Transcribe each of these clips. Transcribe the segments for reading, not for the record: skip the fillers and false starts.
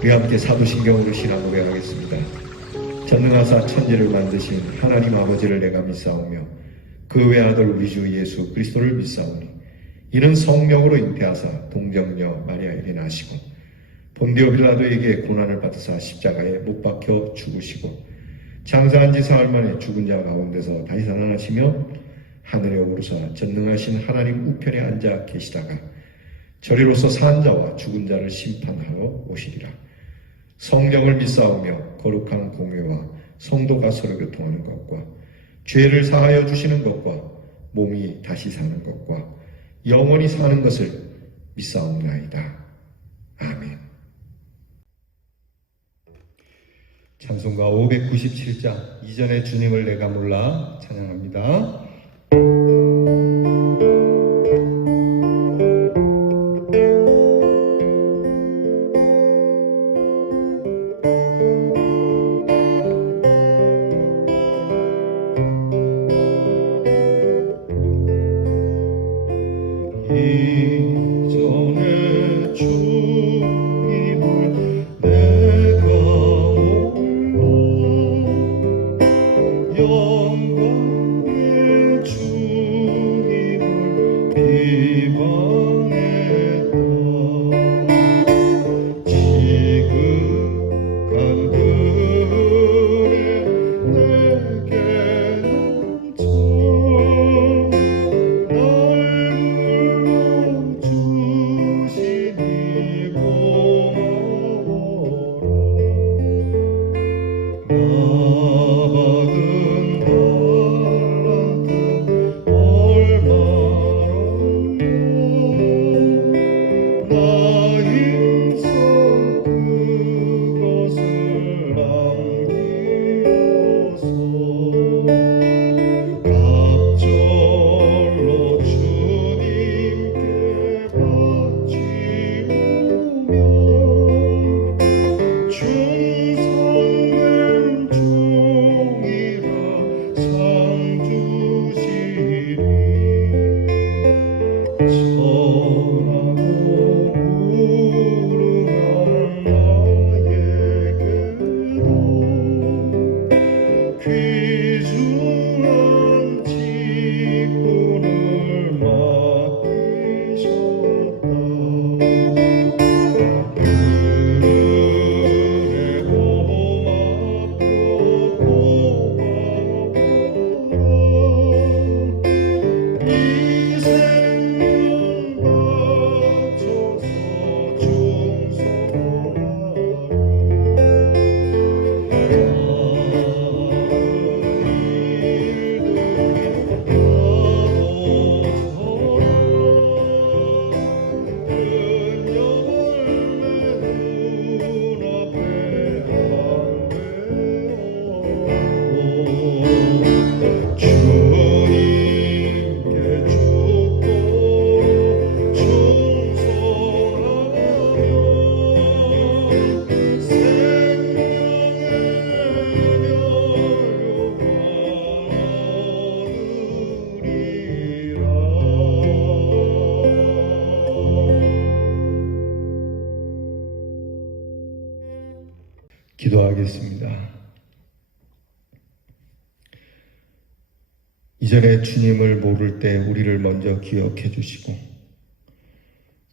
우리 함께 사도신경으로 신앙 고백하겠습니다. 전능하사 천지를 만드신 하나님 아버지를 내가 믿사오며 그 외아들 우리 주 예수 그리스도를 믿사오니 이는 성령으로 잉태하사 동정녀 마리아에게 나시고 본디오 빌라도에게 고난을 받으사 십자가에 못 박혀 죽으시고 장사한 지 사흘 만에 죽은 자 가운데서 다시 살아나시며 하늘에 오르사 전능하신 하나님 우편에 앉아 계시다가 저리로서 산 자와 죽은 자를 심판하러 오시리라. 성령을 믿사오며 거룩한 공회와 성도가 서로 교통하는 것과 죄를 사하여 주시는 것과 몸이 다시 사는 것과 영원히 사는 것을 믿사옵나이다. 아멘. 찬송가 597장 이전의 주님을 내가 몰라 찬양합니다. 이전의 주님을 내가 몰라 영광의 주님을 비방했다. 지극한 은혜 내게 넘쳐 기도하겠습니다. 이전에 주님을 모를 때 우리를 먼저 기억해 주시고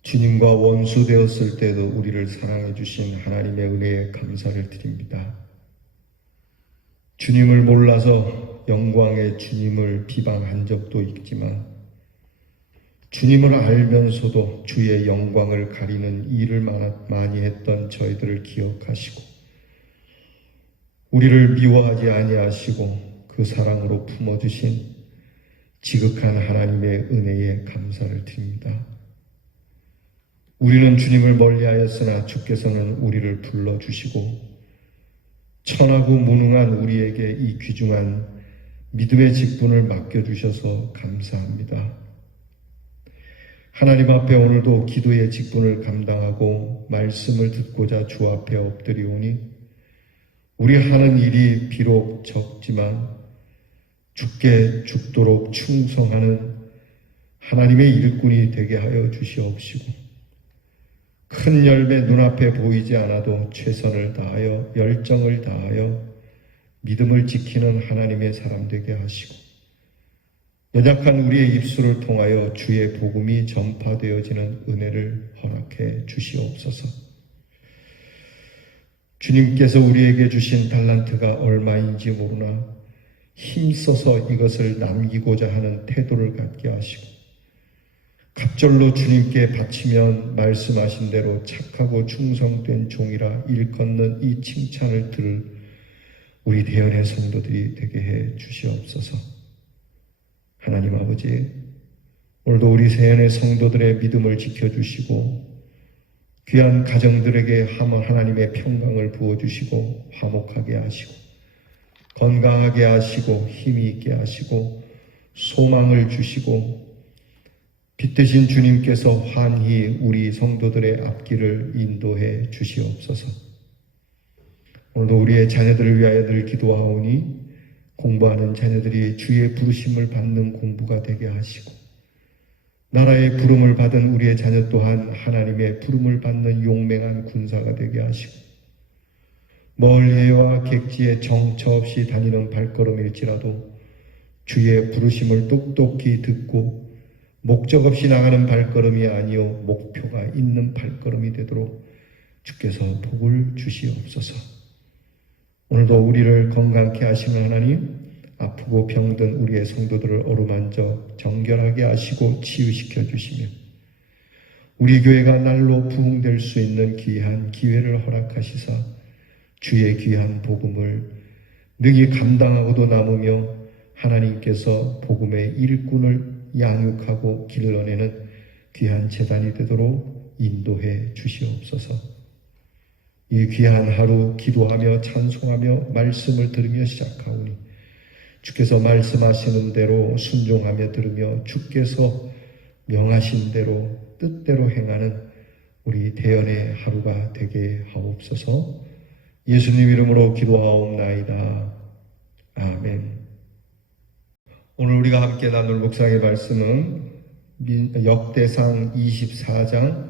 주님과 원수 되었을 때도 우리를 사랑해 주신 하나님의 은혜에 감사를 드립니다. 주님을 몰라서 영광의 주님을 비방한 적도 있지만 주님을 알면서도 주의 영광을 가리는 일을 많이 했던 저희들을 기억하시고 우리를 미워하지 아니하시고 그 사랑으로 품어주신 지극한 하나님의 은혜에 감사를 드립니다. 우리는 주님을 멀리하였으나 주께서는 우리를 불러주시고 천하고 무능한 우리에게 이 귀중한 믿음의 직분을 맡겨주셔서 감사합니다. 하나님 앞에 오늘도 기도의 직분을 감당하고 말씀을 듣고자 주 앞에 엎드리오니 우리 하는 일이 비록 적지만 죽게 죽도록 충성하는 하나님의 일꾼이 되게 하여 주시옵시고 큰 열매 눈앞에 보이지 않아도 최선을 다하여 열정을 다하여 믿음을 지키는 하나님의 사람 되게 하시고 연약한 우리의 입술을 통하여 주의 복음이 전파되어지는 은혜를 허락해 주시옵소서. 주님께서 우리에게 주신 달란트가 얼마인지 모르나 힘써서 이것을 남기고자 하는 태도를 갖게 하시고 갑절로 주님께 바치면 말씀하신 대로 착하고 충성된 종이라 일컫는 이 칭찬을 들을 우리 대연의 성도들이 되게 해 주시옵소서. 하나님 아버지, 오늘도 우리 대연의 성도들의 믿음을 지켜주시고 귀한 가정들에게 하나님의 평강을 부어주시고 화목하게 하시고 건강하게 하시고 힘이 있게 하시고 소망을 주시고 빛 되신 주님께서 환히 우리 성도들의 앞길을 인도해 주시옵소서. 오늘도 우리의 자녀들을 위하여 늘 기도하오니 공부하는 자녀들이 주의 부르심을 받는 공부가 되게 하시고 나라의 부름을 받은 우리의 자녀 또한 하나님의 부름을 받는 용맹한 군사가 되게 하시고 멀리와 객지에 정처 없이 다니는 발걸음일지라도 주의 부르심을 똑똑히 듣고 목적 없이 나가는 발걸음이 아니요 목표가 있는 발걸음이 되도록 주께서 복을 주시옵소서. 오늘도 우리를 건강케 하시는 하나님, 아프고 병든 우리의 성도들을 어루만져 정결하게 하시고 치유시켜 주시며 우리 교회가 날로 부흥될 수 있는 귀한 기회를 허락하시사 주의 귀한 복음을 능히 감당하고도 남으며 하나님께서 복음의 일꾼을 양육하고 길러내는 귀한 재단이 되도록 인도해 주시옵소서. 이 귀한 하루 기도하며 찬송하며 말씀을 들으며 시작하오니 주께서 말씀하시는 대로 순종하며 들으며 주께서 명하신 대로 뜻대로 행하는 우리 대연의 하루가 되게 하옵소서. 예수님 이름으로 기도하옵나이다. 아멘. 오늘 우리가 함께 나눌 묵상의 말씀은 역대상 24장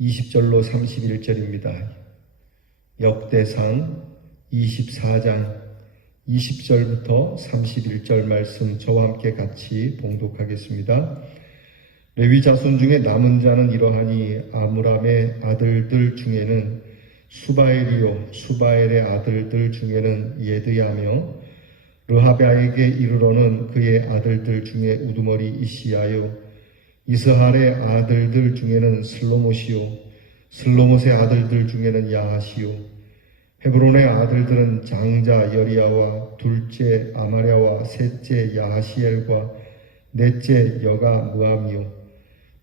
20절로 31절입니다. 역대상 24장 20절부터 31절 말씀 저와 함께 같이 봉독하겠습니다. 레위 자손 중에 남은 자는 이러하니 아므람의 아들들 중에는 수바엘이요 수바엘의 아들들 중에는 예드야며 르하베에게 이르러는 그의 아들들 중에 우두머리 이시야요 이스할의 아들들 중에는 슬로못이요 슬로못의 아들들 중에는 야하시요 헤브론의 아들들은 장자 여리야와 둘째 아마랴와 셋째 야하시엘과 넷째 여가 무함이요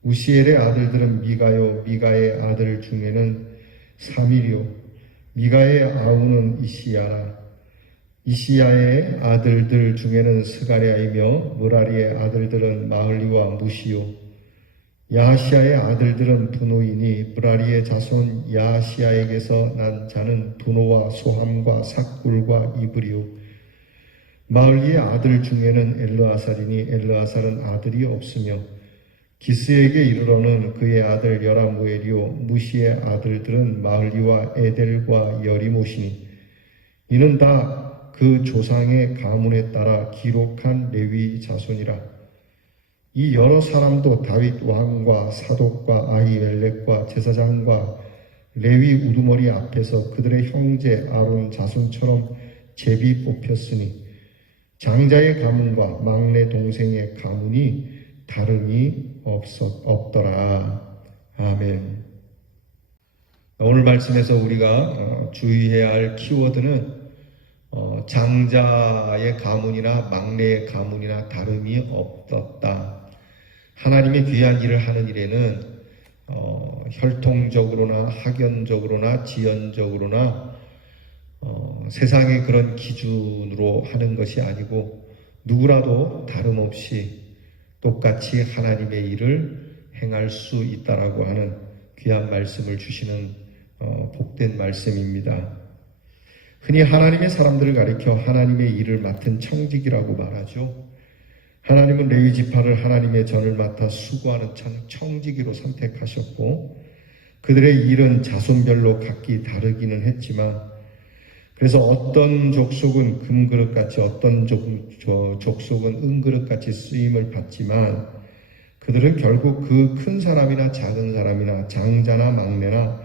우시엘의 아들들은 미가요 미가의 아들 중에는 사밀이요 미가의 아우는 이시야라 이시야의 아들들 중에는 스가랴이며 무라리의 아들들은 마흘리와 무시요 야하시야의 아들들은 분노이니 무라리의 자손 야하시야에게서 난 자는 분노와 소함과 삭굴과 이브리요 마흘리의 아들 중에는 엘르아살이니 엘르아살은 아들이 없으며 기스에게 이르러는 그의 아들 여라무엘이요 무시의 아들들은 마흘리와 에델과 여리못이니 이는 다 그 조상의 가문에 따라 기록한 레위 자손이라. 이 여러 사람도 다윗 왕과 사독과 아히멜렉과 제사장과 레위 우두머리 앞에서 그들의 형제 아론 자손처럼 제비 뽑혔으니 장자의 가문과 막내 동생의 가문이 다름이 없더라. 아멘. 오늘 말씀에서 우리가 주의해야 할 키워드는 장자의 가문이나 막내의 가문이나 다름이 없었다. 하나님의 귀한 일을 하는 일에는 혈통적으로나 학연적으로나 지연적으로나 세상의 그런 기준으로 하는 것이 아니고 누구라도 다름없이 똑같이 하나님의 일을 행할 수 있다라고 하는 귀한 말씀을 주시는 복된 말씀입니다. 흔히 하나님의 사람들을 가리켜 하나님의 일을 맡은 청직이라고 말하죠. 하나님은 레위 지파를 하나님의 전을 맡아 수고하는 청지기로 선택하셨고 그들의 일은 자손별로 각기 다르기는 했지만, 그래서 어떤 족속은 금그릇같이 어떤 족속은 은그릇같이 쓰임을 받지만, 그들은 결국 그 큰 사람이나 작은 사람이나 장자나 막내나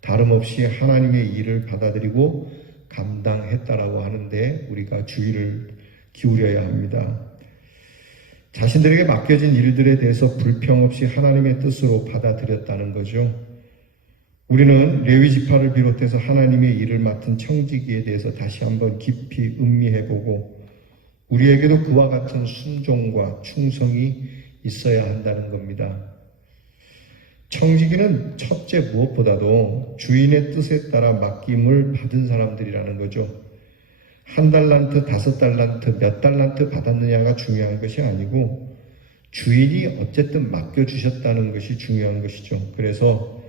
다름없이 하나님의 일을 받아들이고 감당했다라고 하는데 우리가 주의를 기울여야 합니다. 자신들에게 맡겨진 일들에 대해서 불평 없이 하나님의 뜻으로 받아들였다는 거죠. 우리는 레위 지파를 비롯해서 하나님의 일을 맡은 청지기에 대해서 다시 한번 깊이 음미해보고 우리에게도 그와 같은 순종과 충성이 있어야 한다는 겁니다. 청지기는 첫째 무엇보다도 주인의 뜻에 따라 맡김을 받은 사람들이라는 거죠. 1달란트, 5달란트, 몇 달란트 받았느냐가 중요한 것이 아니고 주인이 어쨌든 맡겨주셨다는 것이 중요한 것이죠. 그래서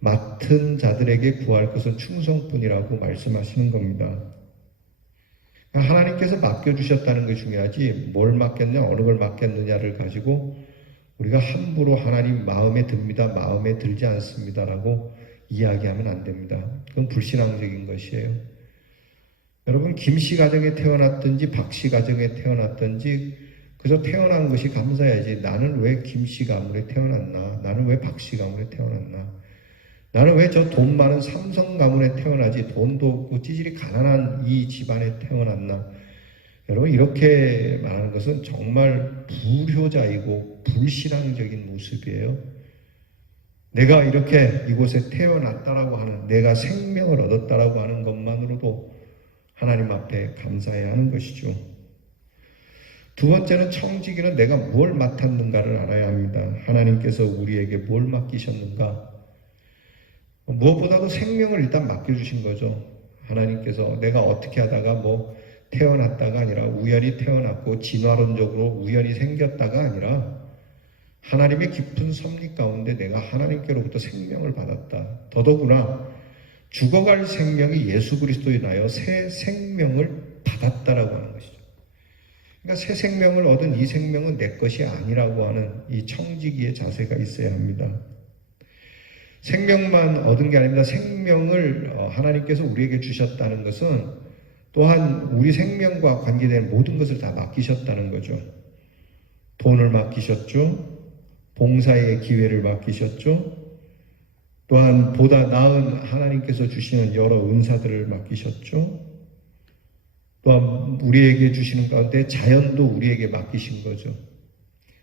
맡은 자들에게 구할 것은 충성뿐이라고 말씀하시는 겁니다. 하나님께서 맡겨주셨다는 것이 중요하지 뭘 맡겼냐, 어느 걸 맡겼느냐를 가지고 우리가 함부로 하나님 마음에 듭니다, 마음에 들지 않습니다라고 이야기하면 안 됩니다. 그건 불신앙적인 것이에요. 여러분, 김씨 가정에 태어났든지 박씨 가정에 태어났든지 그저 태어난 것이 감사해야지 나는 왜 김씨 가문에 태어났나, 나는 왜 박씨 가문에 태어났나, 나는 왜 저 돈 많은 삼성 가문에 태어나지 돈도 없고 찌질이 가난한 이 집안에 태어났나. 여러분, 이렇게 말하는 것은 정말 불효자이고 불신앙적인 모습이에요. 내가 이렇게 이곳에 태어났다라고 하는, 내가 생명을 얻었다라고 하는 것만으로도 하나님 앞에 감사해야 하는 것이죠. 두 번째는 청지기는 내가 뭘 맡았는가를 알아야 합니다. 하나님께서 우리에게 뭘 맡기셨는가. 무엇보다도 생명을 일단 맡겨주신 거죠. 하나님께서 내가 어떻게 하다가 태어났다가 아니라 우연히 태어났고 진화론적으로 우연히 생겼다가 아니라 하나님의 깊은 섭리 가운데 내가 하나님께로부터 생명을 받았다. 더더구나 죽어갈 생명이 예수 그리스도에 나여 새 생명을 받았다라고 하는 것이죠. 그러니까 새 생명을 얻은 이 생명은 내 것이 아니라고 하는 이 청지기의 자세가 있어야 합니다. 생명만 얻은 게 아닙니다. 생명을 하나님께서 우리에게 주셨다는 것은 또한 우리 생명과 관계된 모든 것을 다 맡기셨다는 거죠. 돈을 맡기셨죠. 봉사의 기회를 맡기셨죠. 또한 보다 나은 하나님께서 주시는 여러 은사들을 맡기셨죠. 또한 우리에게 주시는 가운데 자연도 우리에게 맡기신 거죠.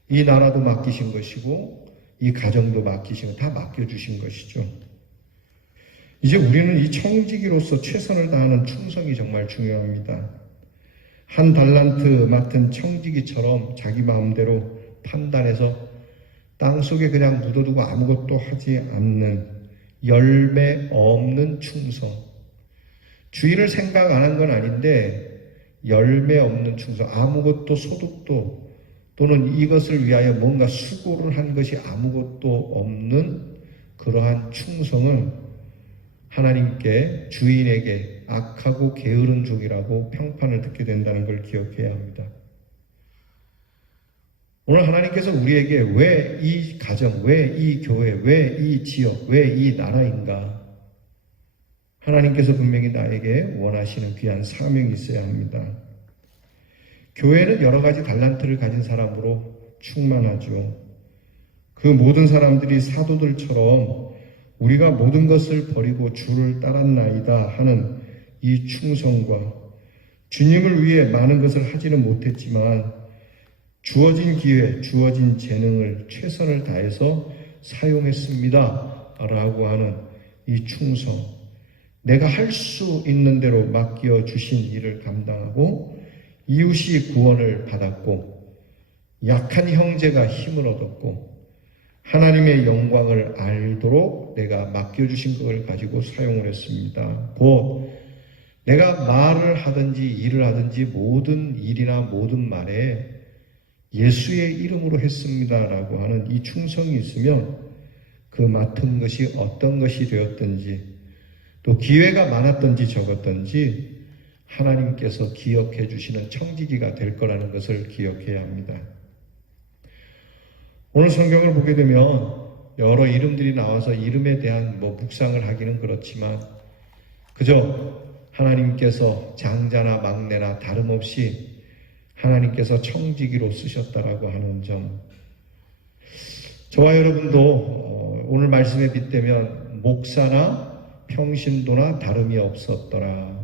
이 나라도 맡기신 것이고 이 가정도 맡기신 거 다 맡겨주신 것이죠. 이제 우리는 이 청지기로서 최선을 다하는 충성이 정말 중요합니다. 1달란트 맡은 청지기처럼 자기 마음대로 판단해서 땅속에 그냥 묻어두고 아무것도 하지 않는 열매 없는 충성. 주인을 생각 안 한 건 아닌데 열매 없는 충성, 아무것도 소득도 또는 이것을 위하여 뭔가 수고를 한 것이 아무것도 없는 그러한 충성은 하나님께 주인에게 악하고 게으른 종이라고 평판을 듣게 된다는 걸 기억해야 합니다. 오늘 하나님께서 우리에게 왜 이 가정, 왜 이 교회, 왜 이 지역, 왜 이 나라인가? 하나님께서 분명히 나에게 원하시는 귀한 사명이 있어야 합니다. 교회는 여러 가지 달란트를 가진 사람으로 충만하죠. 그 모든 사람들이 사도들처럼 우리가 모든 것을 버리고 주를 따랐나이다 하는 이 충성과 주님을 위해 많은 것을 하지는 못했지만 주어진 기회, 주어진 재능을 최선을 다해서 사용했습니다 라고 하는 이 충성, 내가 할 수 있는 대로 맡겨주신 일을 감당하고 이웃이 구원을 받았고 약한 형제가 힘을 얻었고 하나님의 영광을 알도록 내가 맡겨주신 것을 가지고 사용을 했습니다. 곧 내가 말을 하든지 일을 하든지 모든 일이나 모든 말에 예수의 이름으로 했습니다라고 하는 이 충성이 있으면 그 맡은 것이 어떤 것이 되었든지 또 기회가 많았든지 적었든지 하나님께서 기억해 주시는 청지기가 될 거라는 것을 기억해야 합니다. 오늘 성경을 보게 되면 여러 이름들이 나와서 이름에 대한 묵상을 하기는 그렇지만 그저 하나님께서 장자나 막내나 다름없이 하나님께서 청지기로 쓰셨다라고 하는 점, 저와 여러분도 오늘 말씀에 빗대면 목사나 평신도나 다름이 없었더라.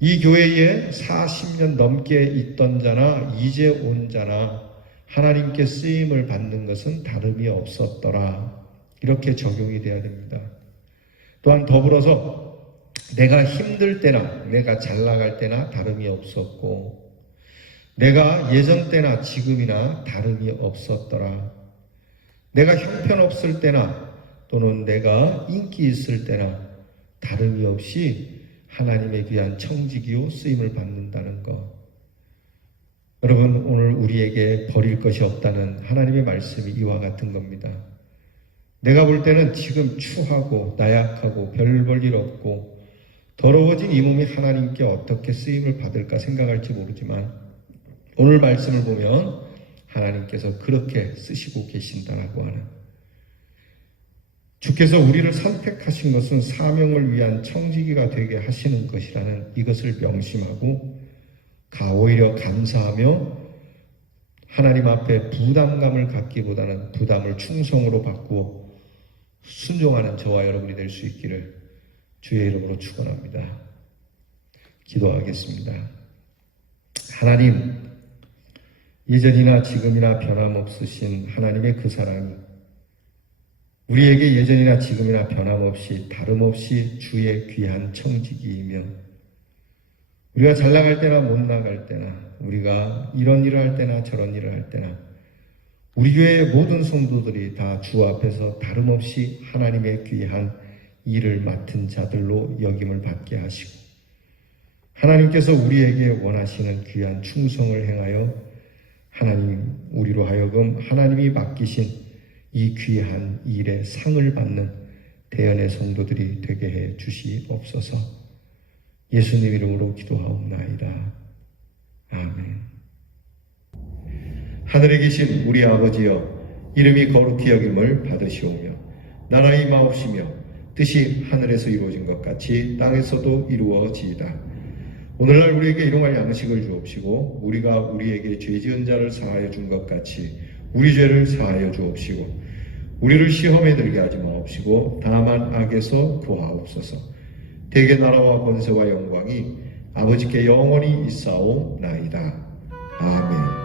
이 교회에 40년 넘게 있던 자나 이제 온 자나 하나님께 쓰임을 받는 것은 다름이 없었더라. 이렇게 적용이 돼야 됩니다. 또한 더불어서 내가 힘들 때나 내가 잘 나갈 때나 다름이 없었고 내가 예전 때나 지금이나 다름이 없었더라. 내가 형편없을 때나 또는 내가 인기 있을 때나 다름이 없이 하나님의 귀한 청지기요 쓰임을 받는다는 것. 여러분, 오늘 우리에게 버릴 것이 없다는 하나님의 말씀이 이와 같은 겁니다. 내가 볼 때는 지금 추하고 나약하고 별 볼 일 없고 더러워진 이 몸이 하나님께 어떻게 쓰임을 받을까 생각할지 모르지만 오늘 말씀을 보면 하나님께서 그렇게 쓰시고 계신다라고 하는, 주께서 우리를 선택하신 것은 사명을 위한 청지기가 되게 하시는 것이라는 이것을 명심하고 오히려 감사하며 하나님 앞에 부담감을 갖기보다는 부담을 충성으로 바꾸어 순종하는 저와 여러분이 될 수 있기를 주의 이름으로 축원합니다. 기도하겠습니다. 하나님, 예전이나 지금이나 변함없으신 하나님의 그 사랑이 우리에게 예전이나 지금이나 변함없이 다름없이 주의 귀한 청지기이며 우리가 잘 나갈 때나 못 나갈 때나 우리가 이런 일을 할 때나 저런 일을 할 때나 우리 교회의 모든 성도들이 다 주 앞에서 다름없이 하나님의 귀한 일을 맡은 자들로 여김을 받게 하시고 하나님께서 우리에게 원하시는 귀한 충성을 행하여 하나님 우리로 하여금 하나님이 맡기신 이 귀한 일의 상을 받는 대연의 성도들이 되게 해 주시옵소서. 예수님 이름으로 기도하옵나이다. 아멘. 하늘에 계신 우리 아버지여, 이름이 거룩히 여김을 받으시오며 나라의 마옵시며 뜻이 하늘에서 이루어진 것 같이 땅에서도 이루어지이다. 오늘날 우리에게 일용할 양식을 주옵시고 우리가 우리에게 죄 지은 자를 사하여 준 것 같이 우리 죄를 사하여 주옵시고 우리를 시험에 들게 하지 마옵시고 다만 악에서 구하옵소서. 대개 나라와 권세와 영광이 아버지께 영원히 있사오나이다. 아멘.